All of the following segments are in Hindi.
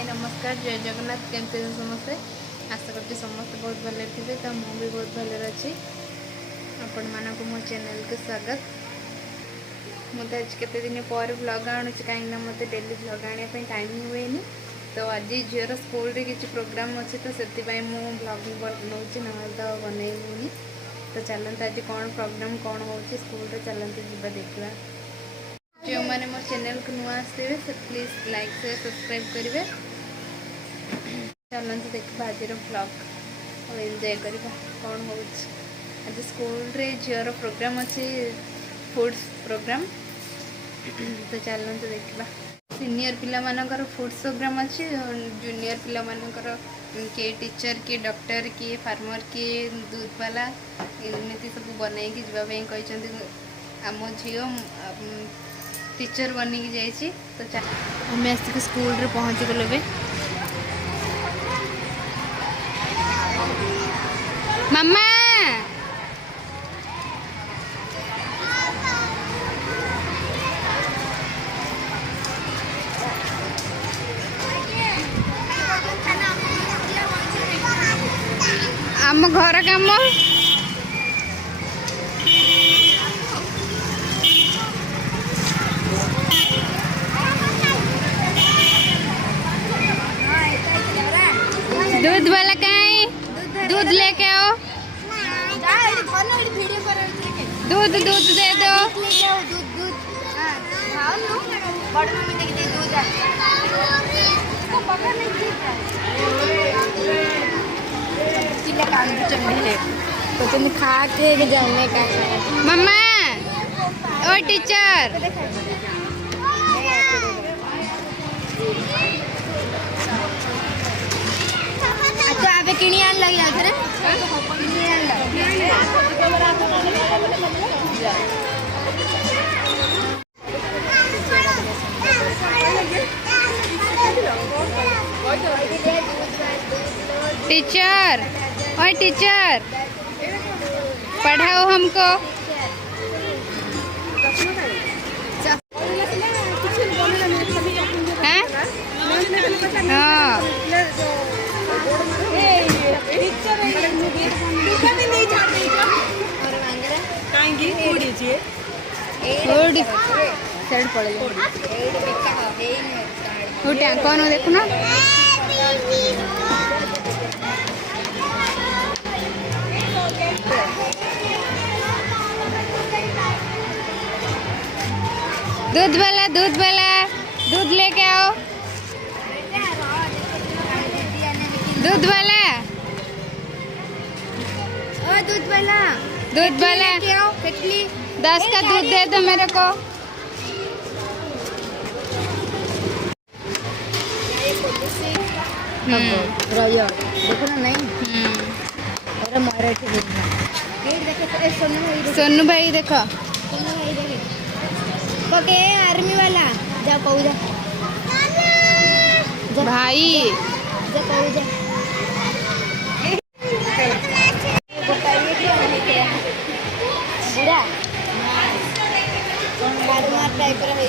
हाय नमस्कार जय जगन्नाथ केमती समस्ते आशा करती समस्त बहुत भले थे तो मुझे भी बहुत भले अच्छी आपण मानक मो चैनल को स्वागत। मुझे आज केते दिन पर ब्लॉग आणुच कहीं मत डेली ब्लॉग आने टाइम हुए तो आज झीर स्कूल रे किसी प्रोग्राम अच्छे तो से ब्लॉग बनाऊँ ना तो बनईबूनी तो चलते आज कौन प्रोग्राम कौन हो स्कूल रे चलते जीवा देखा। जो मैंने मो चैनल को नुआ आसते से प्लीज लाइक से सब्सक्राइब करेंगे। चलते देखा आज ब्लॉग और एंजॉय करवा कौन हो आज स्कूल रे झीर प्रोग्राम अच्छे फूड्स प्रोग्राम तो चलते देखा। सीनियर पिला मानकर फूड्स प्रोग्राम अच्छे जूनियर पिला मानकर किए टीचर किए डॉक्टर किए फार्मर किए दूध वाला एमती सब बनई जावाई कहते आम झील टीचर बन की जाइए तो आम आसिक स्कूल रे पहुँची गलु बे मामा आम घर काम दूध वाला कहीं दूध लेके आओ दूध दूध दे दो तो खा के जाने का मम्मा ओ टीचर तो आबे किणी आन लगी आउत रे टीचर ओए टीचर पढ़ाओ हमको। हैं? हाँ कौन देखो ना दूध वाला दूध लेके आओ दूध वाला दूध वाला 10 का दूध दे दो मेरे को। देखो ना नहीं और मराठी सोनू भाई देखो ओके आर्मी वाला जा कहू जा भाई जा कहू जा बुढ़ा मार टाइप रे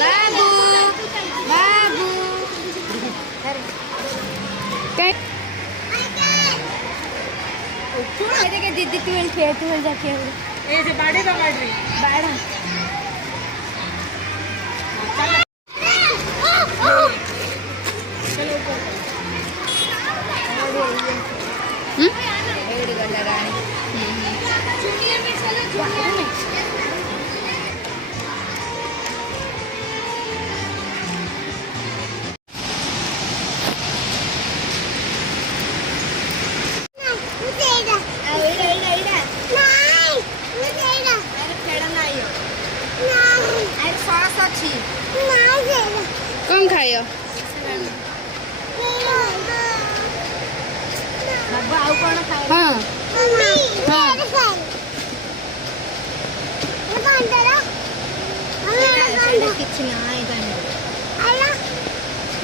बाबू बाबू दीदी तू जाके ऐसे बाड़े का बाड़ रही बाड़ा कौन खायो हाँ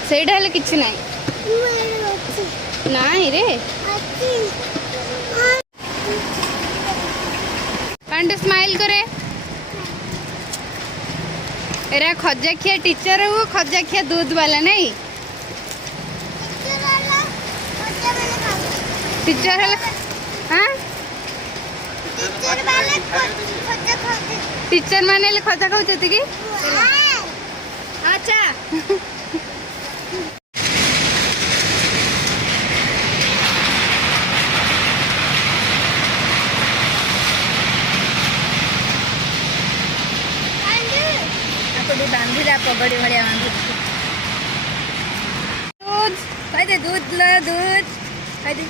ସେଇଟା ହେଲେ କିଛି ନାହିଁ ନାହିଁ ରେ बंड स्माइल करे एरा खजाखिया टीचर हो खजाखिया दूध वाला नहीं टीचर हाँ टीचर माने खजा खाऊ कि अच्छा बांधिला पगड़ी भाया दूध खाई दे दूध ल दूध खाई दे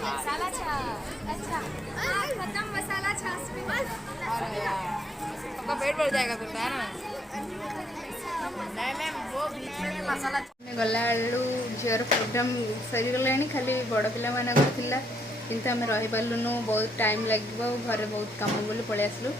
मसाला छाछ अच्छा खत्म मसाला छाछ भी बस आपका पेट भर जाएगा फिर है ना नहीं मैम वो बीच में मसाला गला बेलू झीर प्रोग्राम सरी गला खाली बड़ पिला मानक थिला किंतु आम रही पार्लुनु बहुत टाइम लगे घरे बहुत कम बोली पलि आसलु